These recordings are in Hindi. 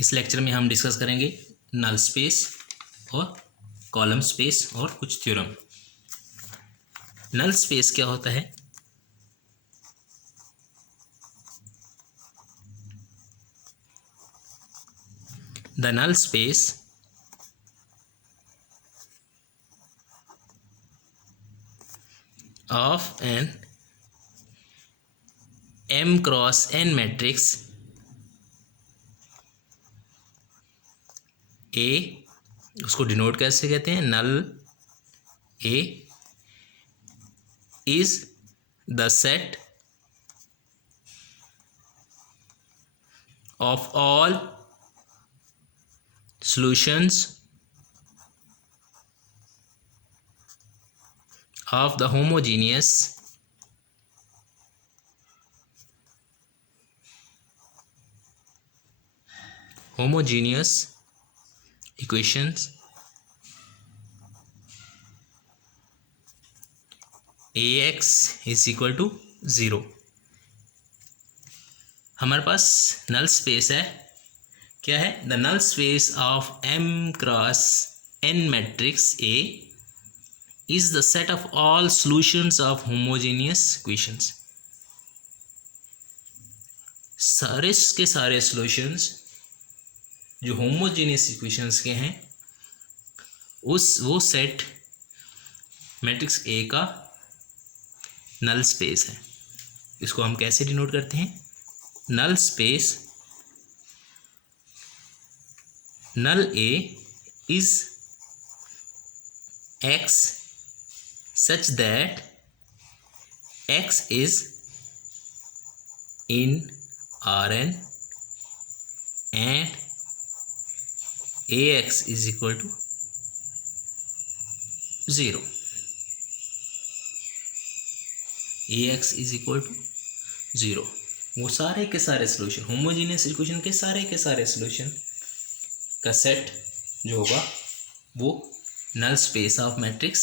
इस लेक्चर में हम डिस्कस करेंगे नल स्पेस और कॉलम स्पेस और कुछ थ्योरम। नल स्पेस क्या होता है? The null space of an m cross n matrix A, उसको डिनोट कैसे कहते हैं? नल A is the set of all solutions of the homogeneous equations Ax is equal to 0। हमारे पास नल स्पेस है। क्या है? The null space of m cross n matrix A is the set of all solutions of homogeneous equations। सारे के सारे सॉल्यूशंस जो होमोजेनियस इक्वेशंस के हैं वो सेट मैट्रिक्स ए का नल स्पेस है। इसको हम कैसे डिनोट करते हैं? Null space null A is x such that x is in Rn and Ax is equal to 0। Ax is equal to 0। वो सारे के सारे सोल्यूशन होमोजेनियस इक्वेशन के सारे सोल्यूशन का सेट जो होगा वो null space of matrix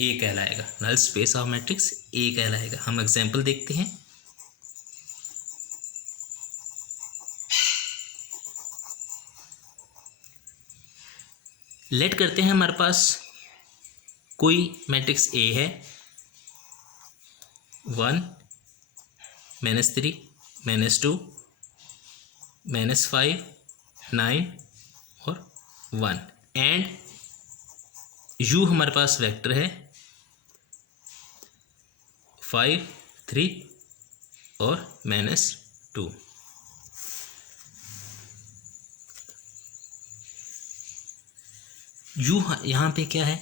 A कहलाएगा। Null space of matrix A कहलाएगा। हम एग्जांपल देखते हैं। लेट करते हैं हमारे पास कोई मैट्रिक्स ए है 1 -3 -2 -5 9 और 1 एंड यू हमारे पास वेक्टर है 5 3 और -2। यू यहाँ पे क्या है?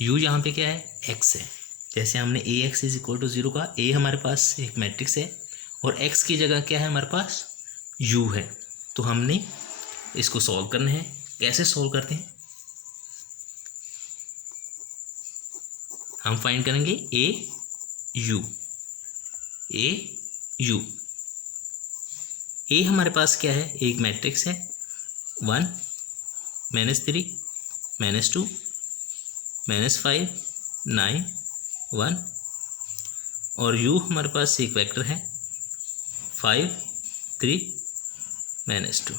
यू यहाँ पे क्या है? एक्स है। जैसे हमने ए एक्स इज इक्वल टू 0 का, ए हमारे पास एक मैट्रिक्स है और एक्स की जगह क्या है हमारे पास? यू है। तो हमने इसको सॉल्व करना है। कैसे सॉल्व करते हैं? हम फाइंड करेंगे ए यू। ए हमारे पास क्या है? एक मैट्रिक्स है 1 -3 -2 -5 9 1 और यू हमारे पास एक वेक्टर है 5 3 -2।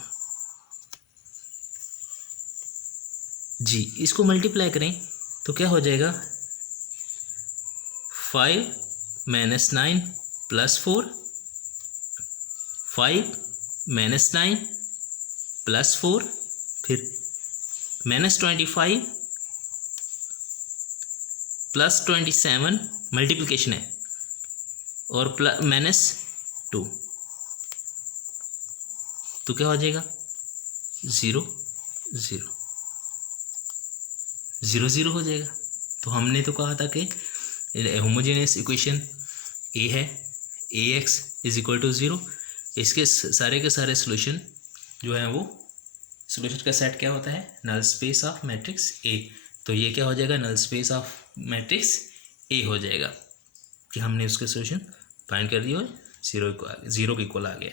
जी, इसको मल्टीप्लाई करें तो क्या हो जाएगा? 5 -9 +4 5 -9 +4 फिर -25 +27 मल्टीप्लिकेशन है और -2 तो क्या हो जाएगा? 0 0 0 0 हो जाएगा। तो हमने तो कहा था कि होमोजेनियस इक्वेशन ए है Ax इज इक्वल टू 0। इसके सारे के सारे सोल्यूशन जो है वो सोल्यूशन का सेट क्या होता है? Null space of matrix A. तो ये क्या हो जाएगा? Null space of matrix A हो जाएगा कि हमने उसके सोल्यूशन फाइंड कर दिए और 0 के इक्वल आ गया।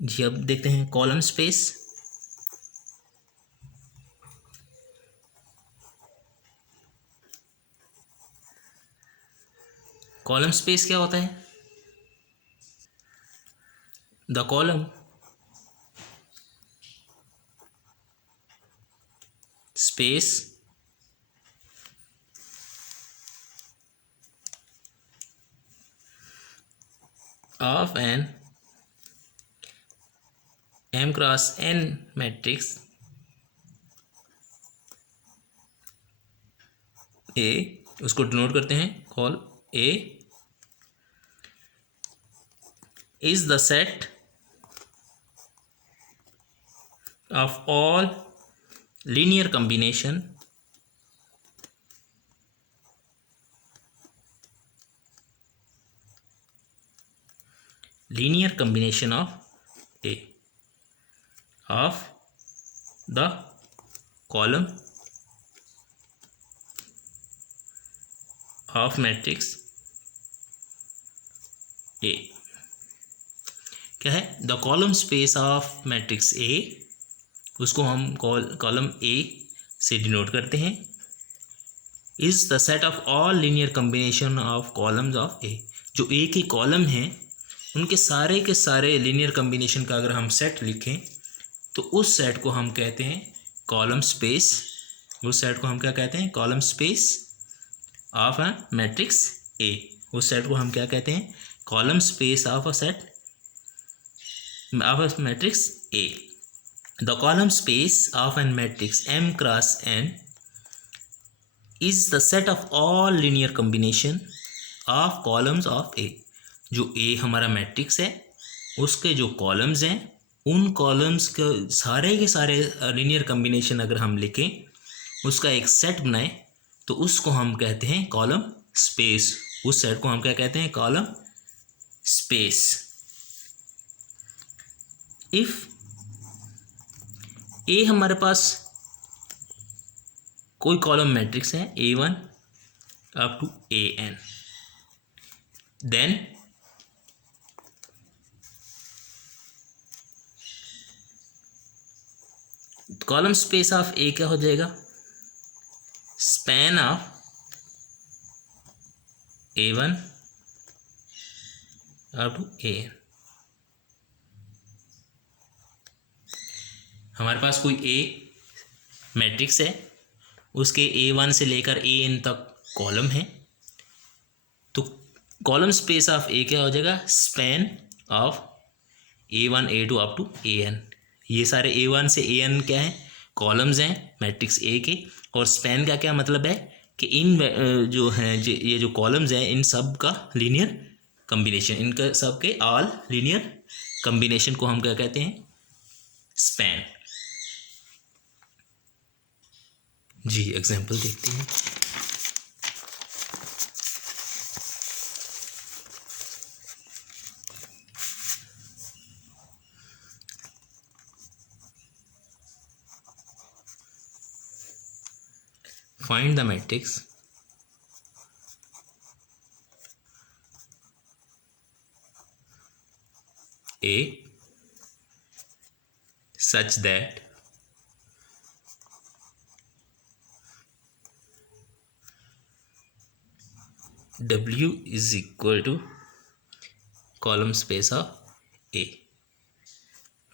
जी, अब देखते हैं कॉलम स्पेस। कॉलम स्पेस क्या होता है? The column space of an m cross n matrix A, उसको डिनोट करते हैं col A is the set of all linear combination of A of the column of matrix A। क्या है? The column space of matrix A, उसको हम कॉलम A से डिनोट करते हैं, is the set of all linear combination of columns of A। जो A के कॉलम हैं उनके सारे के सारे लीनियर कॉम्बिनेशन का अगर हम सेट लिखें तो उस सेट को हम कहते हैं कॉलम स्पेस। उस सेट को हम क्या कहते हैं? Column space of a matrix A। उस सेट को हम क्या कहते हैं? Column space of a set of a matrix A। The column space of an matrix M cross N is the set of all linear combination of columns of A। जो A हमारा मैट्रिक्स है उसके जो कॉलम्स हैं उन कॉलम्स के सारे लीनियर कॉम्बिनेशन अगर हम लिखें उसका एक सेट बनाएं तो उसको हम कहते हैं कॉलम स्पेस। उस सेट को हम क्या कहते हैं? Column space. इफ ए हमारे पास कोई कॉलम मैट्रिक्स है A1 up to AN, then column space of A क्या हो जाएगा? Span of A1 up to AN। हमारे पास कोई A मैट्रिक्स है, उसके A1 से लेकर AN तक कॉलम है, तो कॉलम स्पेस ऑफ A क्या हो जाएगा? Span of A1 A2 up to AN। ये सारे A1 से AN क्या है? कॉलम्स हैं मैट्रिक्स A के। और स्पैन का क्या मतलब है कि इन जो हैं ये जो कॉलम्स हैं इन सब का लीनियर कॉम्बिनेशन, इनका सब के ऑल लीनियर कॉम्बिनेशन को हम क्या कहते हैं? स्पैन। जी एग्जांपल देखते हैं। Find the matrix A such that W is equal to column space of A।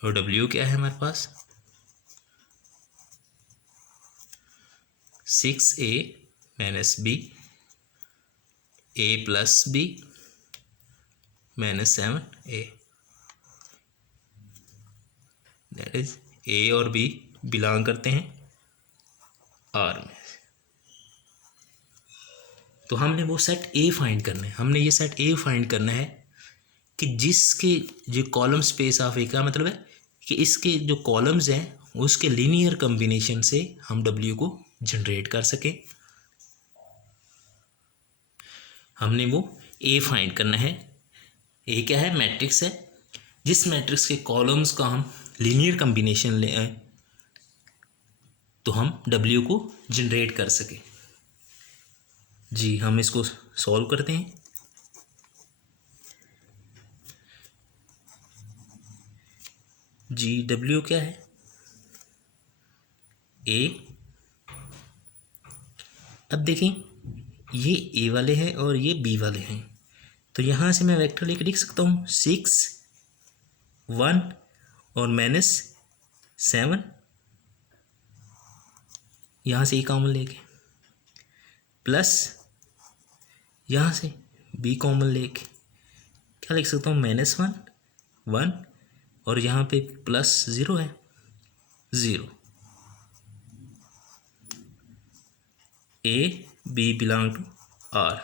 और W क्या है हमारे पास? 6A minus B A plus B minus 7A। That is A और B बिलोंग करते हैं R में। तो हमने वो सेट A फाइंड करना है। हमने ये सेट A फाइंड करना है कि जिसके जो कॉलम स्पेस ऑफ A का मतलब है कि इसके जो कॉलम्स हैं उसके लीनियर कॉम्बिनेशन से हम W को जनरेट कर सकें। हमने वो A फाइंड करना है। A क्या है? मैट्रिक्स है। जिस मैट्रिक्स के कॉलम्स का हम लीनियर कॉम्बिनेशन ले आए तो हम W को जनरेट कर सकें। जी हम इसको सॉल्व करते हैं। जी W क्या है? A। अब देखें ये A वाले हैं और ये B वाले हैं, तो यहाँ से मैं वेक्टर लेकर लिख सकता हूँ 6 1 और -7, यहाँ से ए कॉमन लेके, प्लस यहाँ से बी कॉमन लेके क्या लिख सकता हूँ, -1 1 और यहाँ पे +0 है, 0। A B belong to R.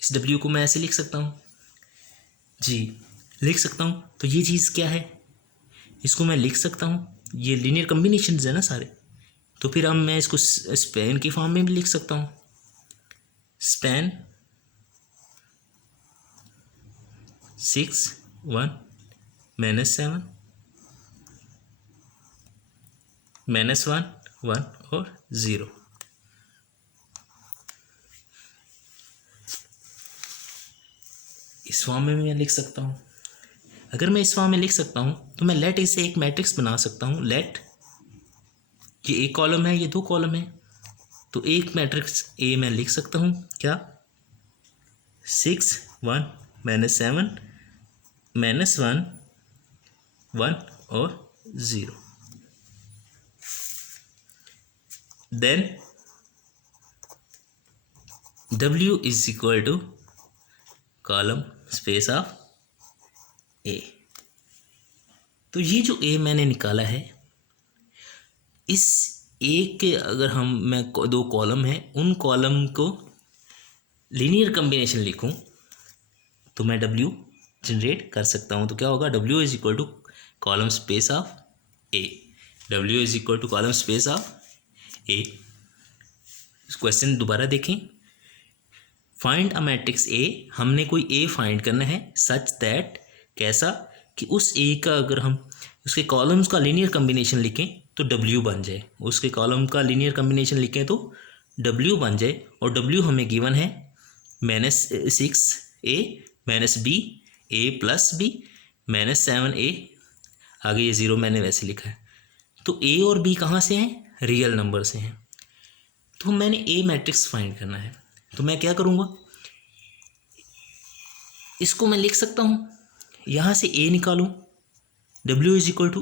इस डब्ल्यू को मैं ऐसे लिख सकता हूँ जी, लिख सकता हूँ। तो ये चीज़ क्या है, इसको मैं लिख सकता हूँ, ये लीनियर कम्बिनेशन है ना सारे। तो फिर अब मैं इसको स्पैन की फॉर्म में भी लिख सकता हूँ। स्पैन 6 1 -7 -1 1 और 0। इस फॉर्म में मैं लिख सकता हूँ। अगर मैं इस फॉर्म में लिख सकता हूँ तो मैं लेट इसे एक मैट्रिक्स बना सकता हूँ। लेट, ये एक कॉलम है, ये 2 कॉलम है, तो एक मैट्रिक्स ए मैं लिख सकता हूँ क्या, 6 1 -7 -1 1 और 0। Then W is equal to column space of A. तो ये जो ए मैंने निकाला है, इस ए के अगर मैं 2 कॉलम है, उन कॉलम को लीनियर कम्बिनेशन लिखूं तो मैं W जनरेट कर सकता हूं। तो क्या होगा, W is equal to column space of A. W is equal to column space of A. इस क्वेश्चन दोबारा देखें। फाइंड अ मैट्रिक्स ए, हमने कोई ए फाइंड करना है सच दैट, कैसा कि उस ए का अगर हम उसके कॉलम्स का लीनियर कम्बिनेशन लिखें तो W बन जाए, उसके कॉलम का लीनियर कम्बिनेशन लिखें तो W बन जाए। और W हमें गिवन है -6a -b a + b -7a, आगे ये 0 मैंने वैसे लिखा है। तो a और b कहाँ से हैं, रियल नंबर से हैं। तो मैंने ए मैट्रिक्स फाइंड करना है, तो मैं क्या करूँगा, इसको मैं लिख सकता हूँ, यहाँ से ए निकालूँ, W इज इक्वल टू,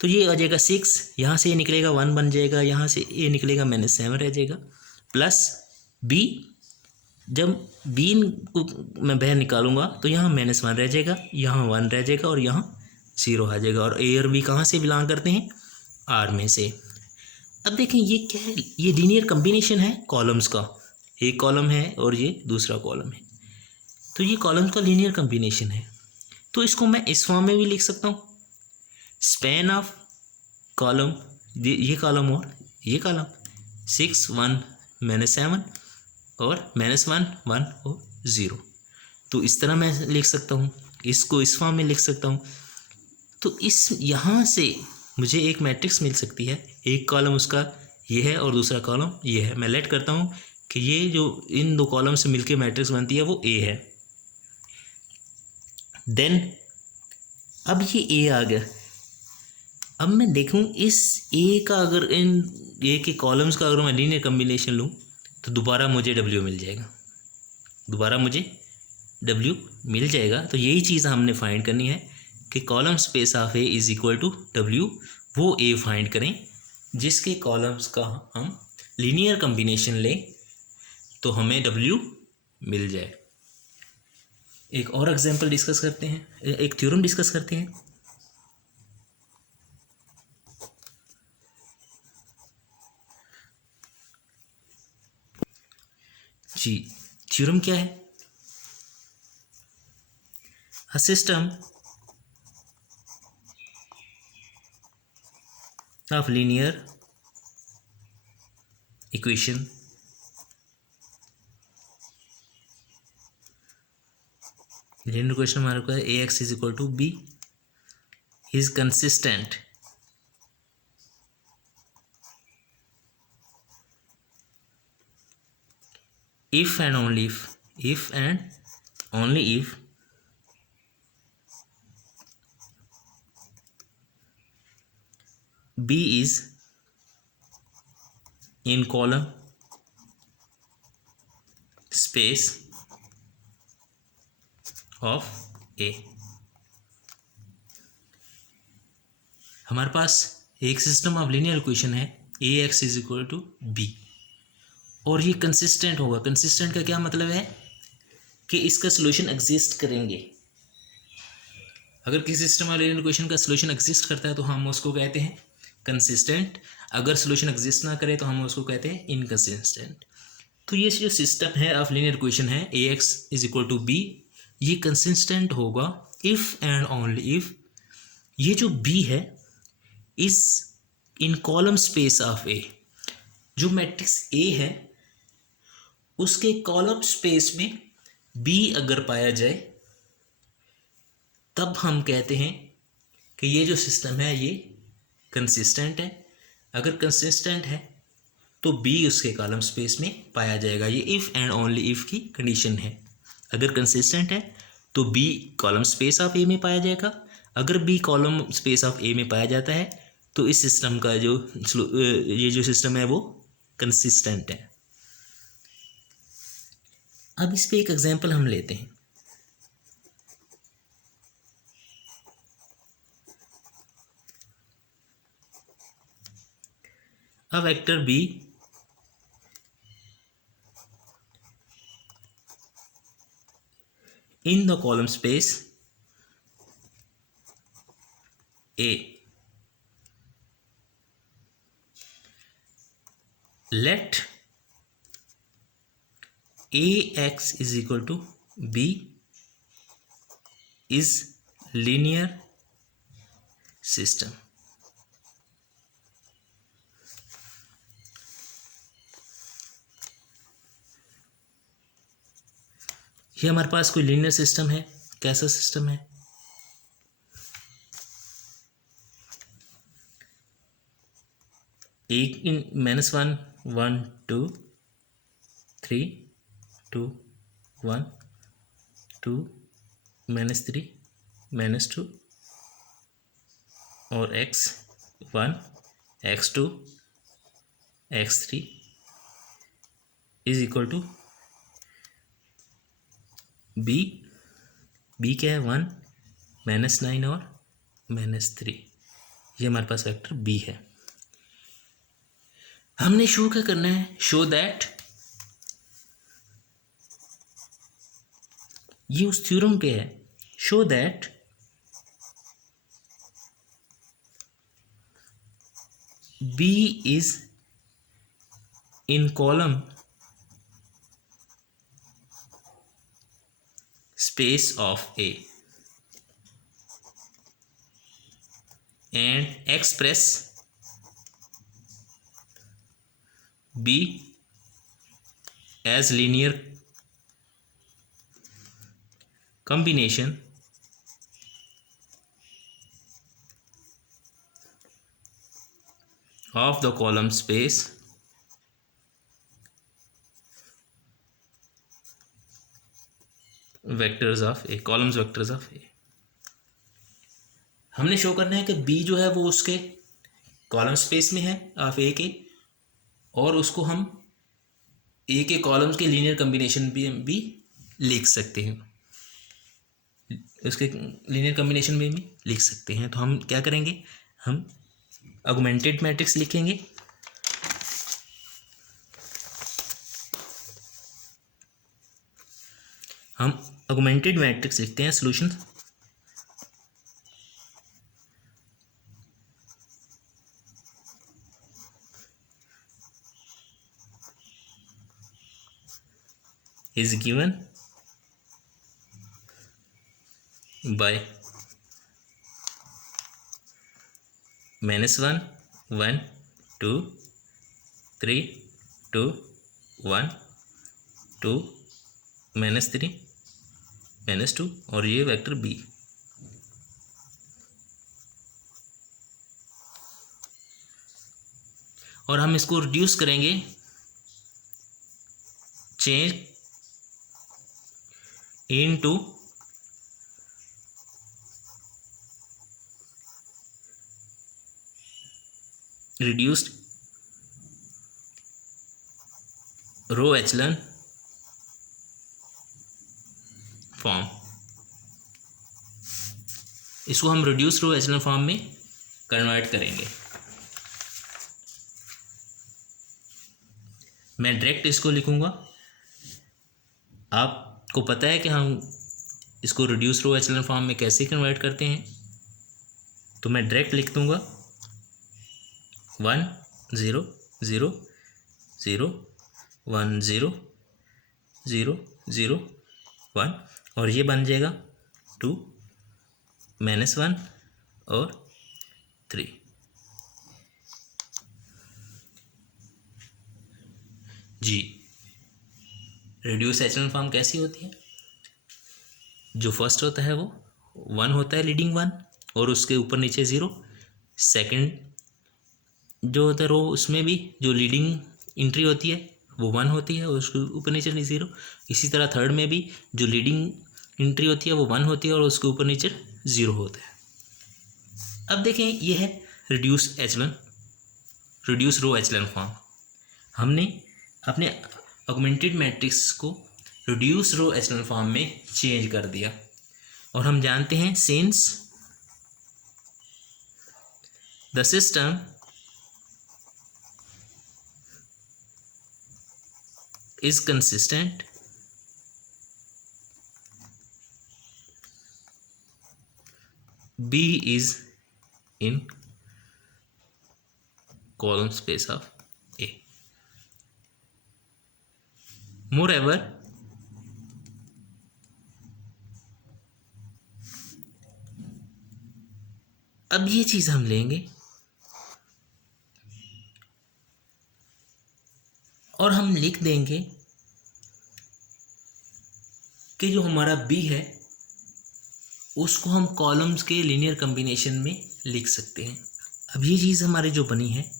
तो ये आ जाएगा 6, यहाँ से ए निकलेगा 1 बन जाएगा, यहाँ से ए निकलेगा -7 रह जाएगा, प्लस बी, जब बी को मैं बाहर निकालूंगा तो यहाँ -1 रह जाएगा, यहाँ 1 रह जाएगा और यहाँ 0 आ जाएगा। और ए और बी कहाँ से बिलोंग करते हैं, आर में से। अब देखें ये क्या है, ये लीनियर कम्बिनेशन है कॉलम्स का, एक कॉलम है और ये दूसरा कॉलम है, तो ये कॉलम्स का लीनियर कम्बिनेशन है। तो इसको मैं इस फॉर्म में भी लिख सकता हूँ, स्पैन ऑफ कॉलम, ये कॉलम और ये कॉलम, 6 1 -7 और -1 1 और 0। तो इस तरह मैं लिख सकता हूँ, इसको इस फॉर्म में लिख सकता हूँ। तो इस यहाँ से मुझे एक मैट्रिक्स मिल सकती है, एक कॉलम उसका ये है और दूसरा कॉलम ये है। मैं लेट करता हूँ कि ये जो इन 2 कॉलम से मिलके मैट्रिक्स बनती है वो ए है। देन अब ये ए आ गया, अब मैं देखूँ इस ए का अगर इन ए के कॉलम्स का अगर मैं लीनियर कम्बिनेशन लूँ तो दोबारा मुझे W मिल जाएगा, दोबारा मुझे W मिल जाएगा। तो यही चीज़ हमने फाइंड करनी है कि column space of A is equal to W, वो ए फाइंड करें जिसके कॉलम्स का हम लीनियर कम्बिनेशन लें तो हमें W मिल जाए। एक और एग्जांपल डिस्कस करते हैं, एक थ्योरम डिस्कस करते हैं। जी, थ्योरम क्या है, a system of linear equation linear equation हमारे को है ax is equal to b is consistent if and only if and only if b is in column space of A. हमारे पास एक सिस्टम ऑफ लीनियर इक्वेशन है A x is equal to b, और ये कंसिस्टेंट होगा। कंसिस्टेंट का क्या मतलब है कि इसका सोल्यूशन एग्जिस्ट करेंगे। अगर किसी सिस्टम ऑफ लीनियर इक्वेशन का सोल्यूशन एग्जिस्ट करता है तो हम उसको कहते हैं कंसिस्टेंट। अगर सोल्यूशन एग्जिस्ट ना करे तो हम उसको कहते हैं इनकंसिस्टेंट। तो ये जो सिस्टम है ऑफ लीनियर इक्वेशन है A x is equal to b, ये कंसिस्टेंट होगा इफ़ एंड ओनली इफ ये जो बी है is in column space of A. जो मैट्रिक्स ए है उसके कॉलम स्पेस में बी अगर पाया जाए तब हम कहते हैं कि ये जो सिस्टम है ये कंसिस्टेंट है। अगर कंसिस्टेंट है तो बी उसके कॉलम स्पेस में पाया जाएगा। ये इफ़ एंड ओनली इफ़ की कंडीशन है। अगर कंसिस्टेंट है तो बी कॉलम स्पेस ऑफ ए में पाया जाएगा। अगर बी कॉलम स्पेस ऑफ ए में पाया जाता है तो इस सिस्टम का जो ये जो सिस्टम है वो कंसिस्टेंट है। अब इस पे एक एग्जांपल हम लेते हैं। अब vector B in the column space A, let AX is equal to B is linear system। ये हमारे पास कोई लीनियर सिस्टम है। कैसा सिस्टम है? एक इन -1 1 2 3 2 1 2 -3 -2 और x1 x2 x3 is equal to B क्या है 1 -9 और -3। ये हमारे पास वेक्टर बी है। हमने शो क्या करना है? शो दैट ये उस थ्योरम पे है। Show that B is in column space of A and express B as linear combination of the column space vectors of A, columns vectors of A. हमने शो करना है कि बी जो है वो उसके कॉलम स्पेस में है ऑफ ए के, और उसको हम ए के कॉलम्स के लीनियर कॉम्बिनेशन भी लिख सकते हैं। उसके लीनियर कॉम्बिनेशन में भी लिख सकते हैं। तो हम क्या करेंगे? हम ऑगमेंटेड मैट्रिक्स लिखेंगे। हम ऑगमेंटेड मैट्रिक्स लिखते हैं। सॉल्यूशन is given by -1 1 2 3 2 1 2 -3 -2 और ये वेक्टर बी। और हम इसको रिड्यूस करेंगे चेंज इनटू रिड्यूस्ड रो एचलन फॉर्म। इसको हम रिड्यूस रो एचेलॉन फॉर्म में कन्वर्ट करेंगे। मैं डायरेक्ट इसको लिखूँगा, आपको पता है कि हम इसको रिड्यूस रो एचेलॉन फॉर्म में कैसे कन्वर्ट करते हैं, तो मैं डायरेक्ट लिख दूँगा 1 0 0 0 1 0 0 0 1 और ये बन जाएगा 2 -1 और 3। जी, रिड्यूस एचेलॉन फॉर्म कैसी होती है? जो फर्स्ट होता है वो 1 होता है, लीडिंग 1 और उसके ऊपर नीचे 0। सेकंड जो होता है रो, उसमें भी जो लीडिंग एंट्री होती है वो 1 होती है और उसके ऊपर नीचे 0। इसी तरह थर्ड में भी जो लीडिंग एंट्री होती है वो 1 होती है और उसके ऊपर नीचे 0 होता है। अब देखें, ये है रिड्यूस रो एचेलॉन फॉर्म। हमने अपने ऑगमेंटेड मैट्रिक्स को रिड्यूस रो एचेलॉन फॉर्म में चेंज कर दिया और हम जानते हैं since the system is consistent B is in column space of A. Moreover, अब ये चीज़ हम लेंगे और हम लिख देंगे कि जो हमारा B है उसको हम कॉलम्स के लीनियर कॉम्बिनेशन में लिख सकते हैं। अब ये चीज़ हमारी जो बनी है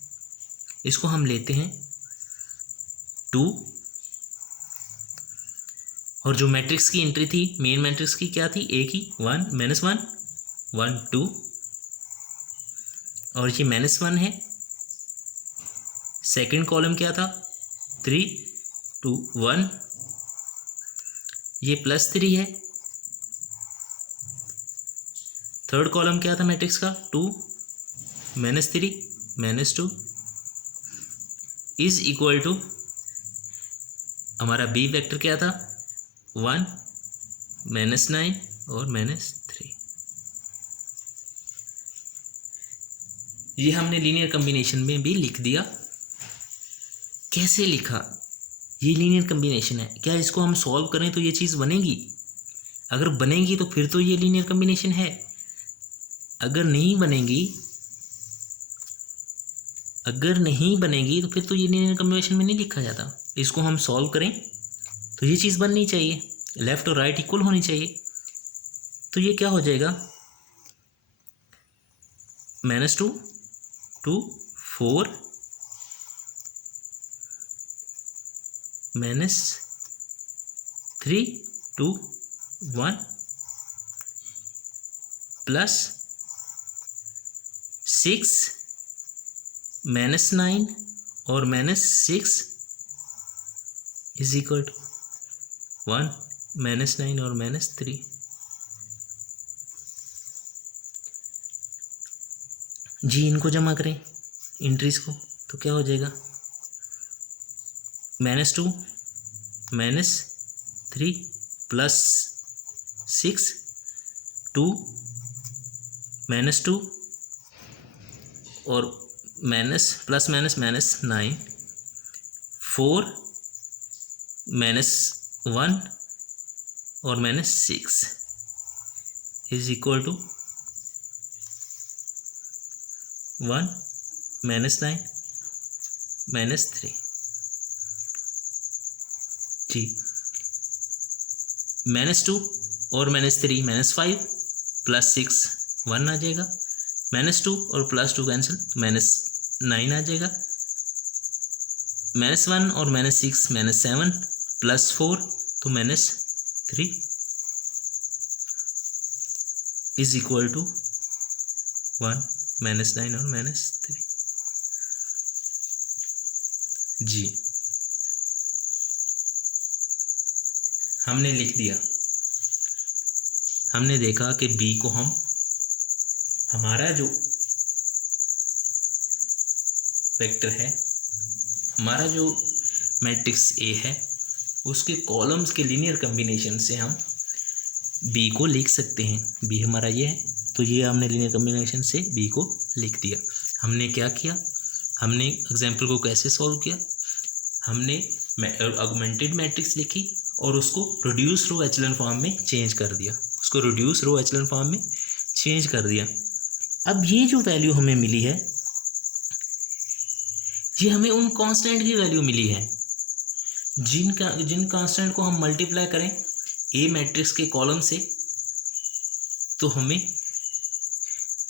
इसको हम लेते हैं 2 और जो मैट्रिक्स की एंट्री थी, मेन मैट्रिक्स की क्या थी, A की 1 -1 1 2 और ये -1 है। सेकंड कॉलम क्या था, 3 2 1, ये +3 है। थर्ड कॉलम क्या था मैट्रिक्स का, 2 -3 -2 इज इक्वल टू हमारा बी वेक्टर क्या था, 1 -9 और -3। ये हमने लीनियर कॉम्बिनेशन में भी लिख दिया। कैसे लिखा, ये लीनियर कॉम्बिनेशन है, क्या इसको हम सॉल्व करें तो ये चीज़ बनेगी? अगर बनेगी तो फिर तो ये लीनियर कॉम्बिनेशन है, अगर नहीं बनेगी तो फिर तो ये लीनियर कॉम्बिनेशन में नहीं लिखा जाता। इसको हम सॉल्व करें तो ये चीज़ बननी चाहिए, लेफ्ट और राइट इक्वल होनी चाहिए। तो ये क्या हो जाएगा, -2 2 4 -3 2 1 +6 -9 और -6 इज इक्वल टू 1 -9 और -3। जी, इनको जमा करें एंट्रीज को तो क्या हो जाएगा, -2 -3 +6 2 -2 और -9 4 -1 और -6 इज इक्वल टू 1 -9 -3। जी, -2 और -3 -5 +6 1 आ जाएगा, -2 और +2 कैंसिल -9 आ जाएगा, -1 और -6 -7 +4 तो -3 इज इक्वल टू 1 -9 और -3। जी, हमने लिख दिया। हमने देखा कि बी को हम हमारा जो वेक्टर है, हमारा जो मैट्रिक्स ए है, उसके कॉलम्स के लीनियर कम्बिनेशन से हम बी को लिख सकते हैं। बी हमारा ये है, तो ये हमने लीनियर कम्बिनेशन से बी को लिख दिया। हमने क्या किया, हमने एग्जाम्पल को कैसे सॉल्व किया, हमने ऑगमेंटेड मैट्रिक्स लिखी और उसको रिड्यूस रो एचेलॉन फॉर्म में चेंज कर दिया, उसको रिड्यूस रो एचेलॉन फॉर्म में चेंज कर दिया। अब ये जो वैल्यू हमें मिली है, ये हमें उन कांस्टेंट की वैल्यू मिली है जिन कांस्टेंट को हम मल्टीप्लाई करें ए मैट्रिक्स के कॉलम से तो हमें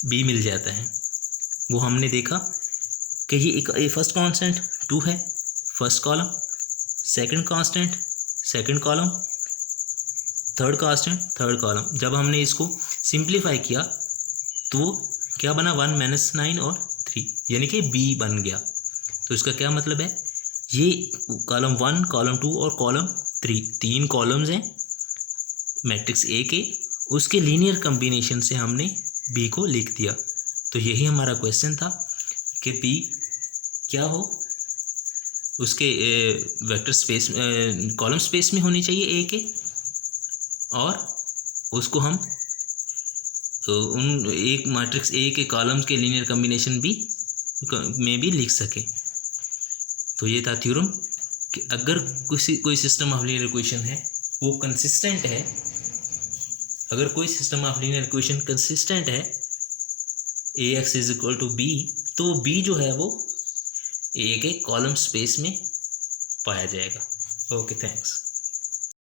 बी मिल जाता है। वो हमने देखा कि ये फर्स्ट कांस्टेंट 2 है, first column, second constant second column, third constant third column. जब हमने इसको सिंप्लीफाई किया तो क्या बना, 1 - 9 और 3, यानी कि बी बन गया। तो इसका क्या मतलब है, ये कॉलम 1, कॉलम 2 और कॉलम 3, 3 कॉलम्स हैं मैट्रिक्स ए के, उसके लीनियर कम्बिनेशन से हमने बी को लिख दिया। तो यही हमारा क्वेश्चन था कि बी क्या हो, उसके वेक्टर स्पेस कॉलम स्पेस में होनी चाहिए ए के, और उसको हम उन एक मैट्रिक्स ए के कॉलम्स के लीनियर कम्बिनेशन में भी लिख सके। तो ये था थ्योरम कि अगर कोई सिस्टम ऑफ लीनियर इक्वेशन है वो कंसिस्टेंट है, अगर कोई system of linear equation consistent है Ax = b, तो b जो है वो ए के कॉलम स्पेस में पाया जाएगा। Okay, thanks.